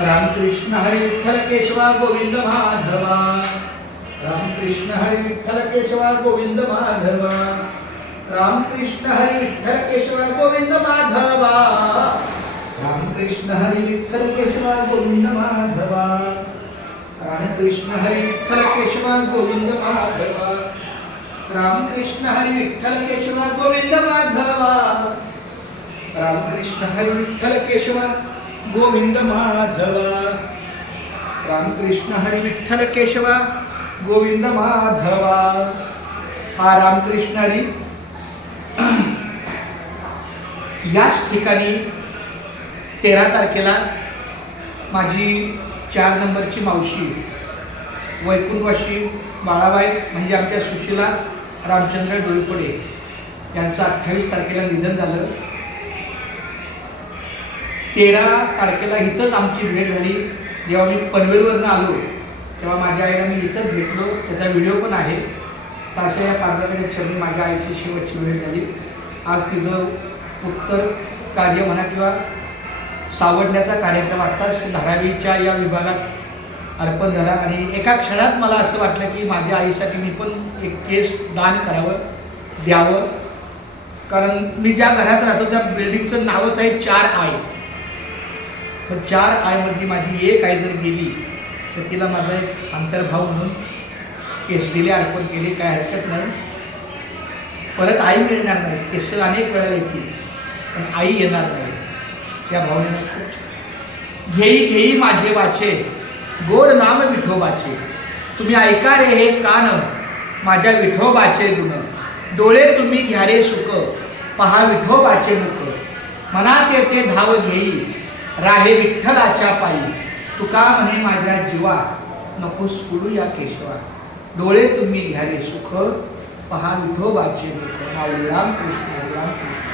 रामकृष्ण हरी विठ्ठल केशवा गोविंद माधवा, रामकृष्ण हरी विठ्ठल केशवा गोविंद माधवा, रामकृष्ण हरी विठ्ठल केशवा गोविंद माधवा, रामकृष्ण हरी विठ्ठल केशवा गोविंद माधवा, रामकृष्ण हरी विठ्ठल केशवा गोविंद माधवा, रामकृष्ण हरी विठ्ठल केशवा गोविंद माधवा, रामकृष्ण हरी विठ्ठल केशवा गोविंद माधवा, रामकृष्ण हरी विठ्ठल केशवा गोविंद माधवा. हा रामकृष्ण हरी याच ठिकाणी 13 तारखेला माझी 4 नंबरची मावशी वैकुंठवाशी बाळाबाई म्हणजे आमच्या सुशीला रामचंद्र डोईफोडे यांचं 28 तारखेला निधन झालं. 13 तारखेला इथंच आमची भेट झाली. जेव्हा मी पनवेलवरनं आलो तेव्हा माझ्या आईला मी इथंच भेटलो, त्याचा व्हिडिओ पण आहे. तर अशा या पांडुरंगाच्या चरणी माझ्या आईची शेवटची भेट झाली. आज तिचं उत्तर कार्य म्हणा किंवा सावडण्याचा कार्यक्रम आत्ताच धारावीच्या या विभागात अर्पण झाला आणि एका क्षणात मला असं वाटलं की माझ्या आईसाठी मी पण एक केस दान करावं, द्यावं. कारण मी ज्या घरात राहतो त्या बिल्डिंगचं नावच आहे 4 आई. पण 4 आईमध्ये माझी एक आई जर गेली तर तिला माझा एक अंतर्भाव म्हणून केस दिले, अर्पण केले, काय हरकत नाही. परत आई मिळणार नाही, केस अनेक वेळा येतील पण आई येणार नाही. या भावनेनं खूप घेई घेई माझे वाचे गोड नाम विठोबाचे, तुम्ही ऐका रे हे कान माझ्या विठोबाचे गुण, डोळे तुम्ही घ्या रे सुख पहा विठोबाचे मुख, मनात येते धाव घेई राहे विठ्ठलाच्या पायी, तुका म्हणे माझ्या जीवा नको सोडू या केशवा, डोळे तुम्ही घ्या रे सुख पहा विठोबाचे मुख. माऊली रामकृष्ण रामकृष्ण.